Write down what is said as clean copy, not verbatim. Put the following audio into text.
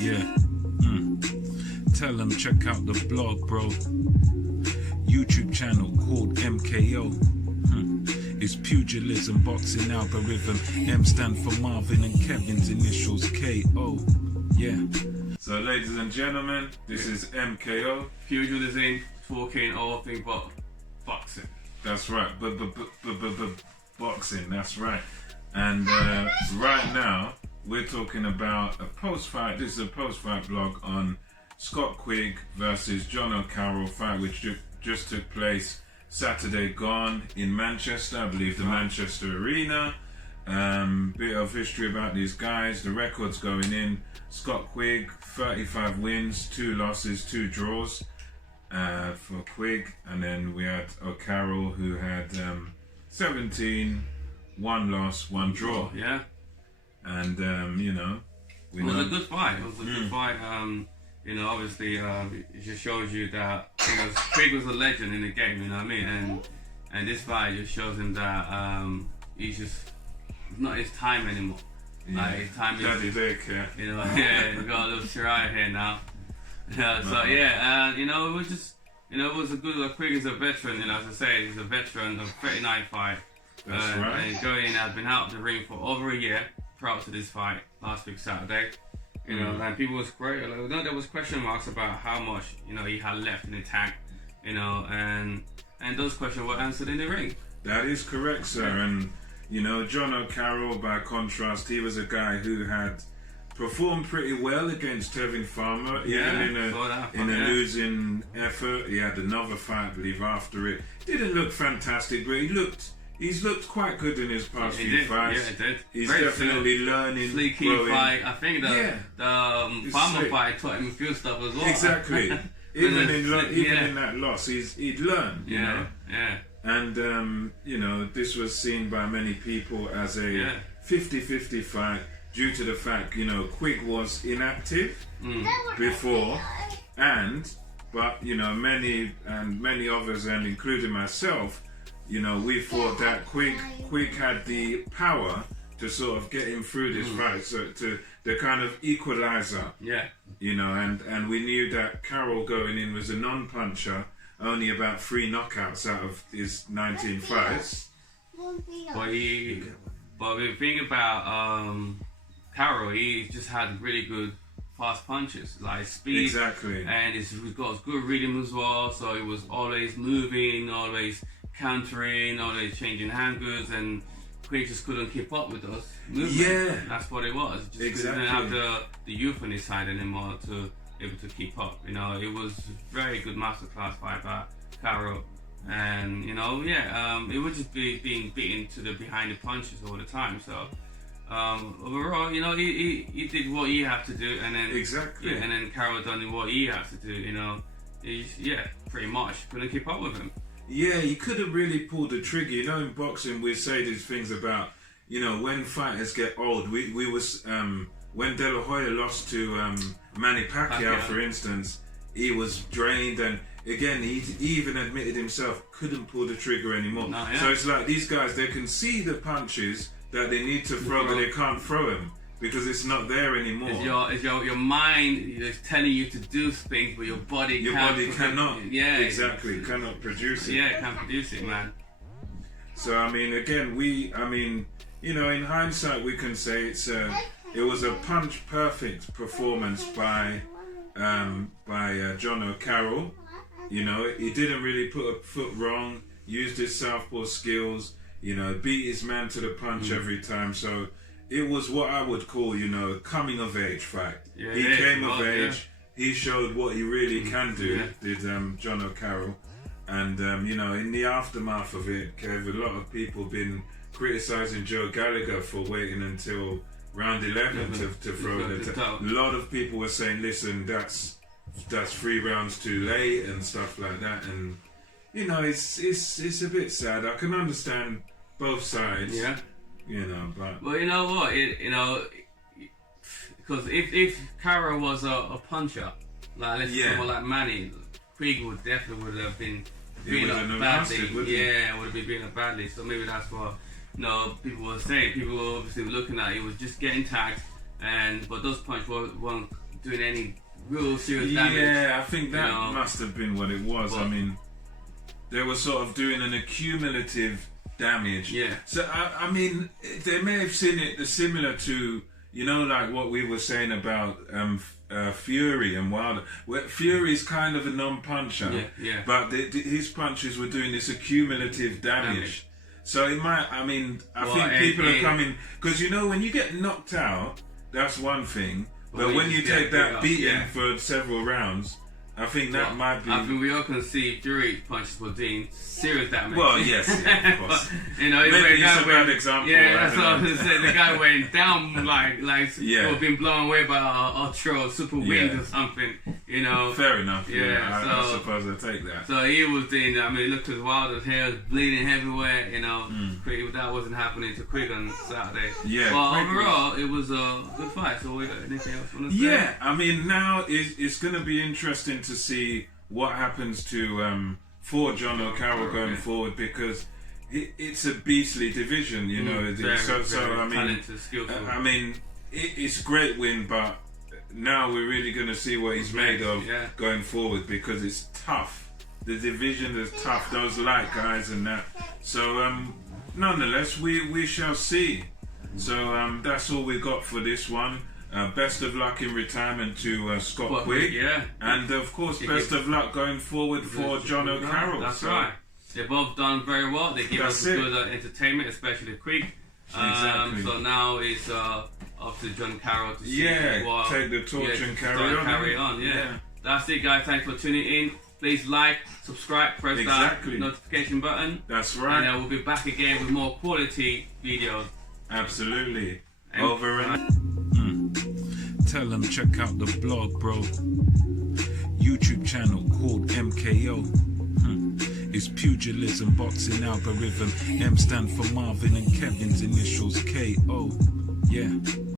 Yeah. Tell them check out the blog, bro. YouTube channel called MKO. It's pugilism, boxing algorithm. M stand for Marvin and Kevin's initials KO. Yeah. So, ladies and gentlemen, this is MKO. Pugilism, talking all thing but boxing. That's right. Boxing. That's right. And right now we're talking about a post-fight. This is a post-fight blog on Scott Quigg versus Jono Carroll fight, which just took place Saturday gone in Manchester, I believe the Manchester Arena. Bit of history about these guys. The records going in: Scott Quigg, 35 wins, 2 losses, 2 draws for Quigg, and then we had O'Carroll, who had 17, 1 loss, 1 draw. Yeah. And it was a good fight. It was a good fight. Obviously, it just shows you that Quigg was a legend in the game. You know what I mean? And this fight just shows him that he's not his time anymore. Yeah. Like his time Daddy is. Dick, yeah. We got a little Shirai here now. It was just. It was a good. Quigg is a veteran. As I say, he's a veteran of 39 fight. That's right. And going had been out of the ring for over a year prior to this fight last week Saturday. And people was great. There was question marks about how much he had left in the tank. And those questions were answered in the ring. That is correct, sir. And Jono Carroll, by contrast, he was a guy who had performed pretty well against Tevin Farmer, even in a losing effort. He had another fight, I believe, after it. Didn't look fantastic, but he's looked quite good in his past few fights. Yeah, he did. He's definitely learning. Sleeky fight. I think the Farmer fight taught him a few stuff as well. Exactly. even in that loss, he'd learned. Yeah. And this was seen by many people as a 50-50 fight due to the fact Quigg was inactive before, but many others, and including myself, we thought that Quigg had the power to sort of get him through this fight, so to the kind of equalizer. Yeah. And we knew that Carroll going in was a non-puncher, only about 3 knockouts out of his 19 fights. But the thing about Carroll, he just had really good fast punches, like speed. Exactly. And he's got good rhythm as well, so he was always moving, always countering, always changing hand goods, and Quigg just couldn't keep up with us movement. Yeah. That's what it was. Just exactly. Didn't have the youth on his side anymore to able to keep up. It was very good masterclass fight by Carroll. And it would just be being beaten to the behind the punches all the time. So overall, he did what he had to do, and then and then Carroll done what he had to do. Pretty much couldn't keep up with him. Yeah, he could have really pulled the trigger. In boxing we say these things about when fighters get old. We was when De La Hoya lost to Manny Pacquiao, for instance, he was drained, and again he even admitted himself couldn't pull the trigger anymore. So it's like these guys, they can see the punches that they need to throw, but they can't throw them because it's not there anymore. It's your mind is telling you to do things, but your body cannot. Yeah, exactly, cannot produce it. Yeah, can't produce it, man. So in hindsight, we can say it was a punch perfect performance by Jono Carroll. He didn't really put a foot wrong, used his southpaw skills, beat his man to the punch every time. So it was what I would call, a coming of age fight. Yeah, he came of age. He showed what he really can do, did Jono Carroll. And, in the aftermath of it, Kev, a lot of people been criticising Joe Gallagher for waiting until round 11 to throw it. A lot of people were saying, listen, that's 3 rounds too late and stuff like that. And, it's a bit sad. I can understand both sides. Yeah. But... Well, you know what? Because if Carroll was a puncher, like someone like Manny, Quigg would have been beaten up badly. Would have been beaten up badly. So maybe that's what people were saying. People were obviously looking at it. He was just getting tagged, but those punches weren't doing any real serious damage. Yeah, I think that must have been what it was. I mean, they were sort of doing an accumulative damage. Yeah. So I mean, they may have seen it similar to, you know, like what we were saying about Fury and Wilder. Where Fury's kind of a non-puncher, but his punches were doing this accumulative damage. So it might. I mean, I think people are coming because, you know, when you get knocked out, that's one thing. But when you take that beating for several rounds, I think that might be. I think we all can see Fury's punches were doing serious damage. Well, yes, of course. You know, maybe it's a bad example. Yeah, that's what I was going to say. The guy went down like being blown away by a trail, super wind or something. You know. Fair enough. Yeah, I suppose I take that. So he was doing. I mean, look at Wilder's hair was bleeding everywhere. You know, that wasn't happening to Quigg on Saturday. Yeah. But overall, it was a good fight. So we got anything else on the say? Yeah, I mean, now it's going to be interesting to see what happens to for Jono Carroll going forward, because it's a beastly division, you know. I mean, talented, skillful. I mean, it's a great win, but now we're really going to see what he's made of going forward, because it's tough. The division is tough. Those light guys and that. So nonetheless, we shall see. So that's all we got for this one. Best of luck in retirement to Scott Quigg. And of course, best of luck going forward for Jono Carroll. That's right. They've both done very well. They give us good entertainment, especially Quigg. Exactly. So now it's up to Jono Carroll to see take the torch and carry on. That's it, guys. Thanks for tuning in. Please like, subscribe, press that notification button. That's right. And we'll be back again with more quality videos. Absolutely. Over and... Tell them check out the blog, bro. YouTube channel called MKO. It's pugilism, boxing algorithm. M stand for Marvin and Kevin's initials KO. Yeah.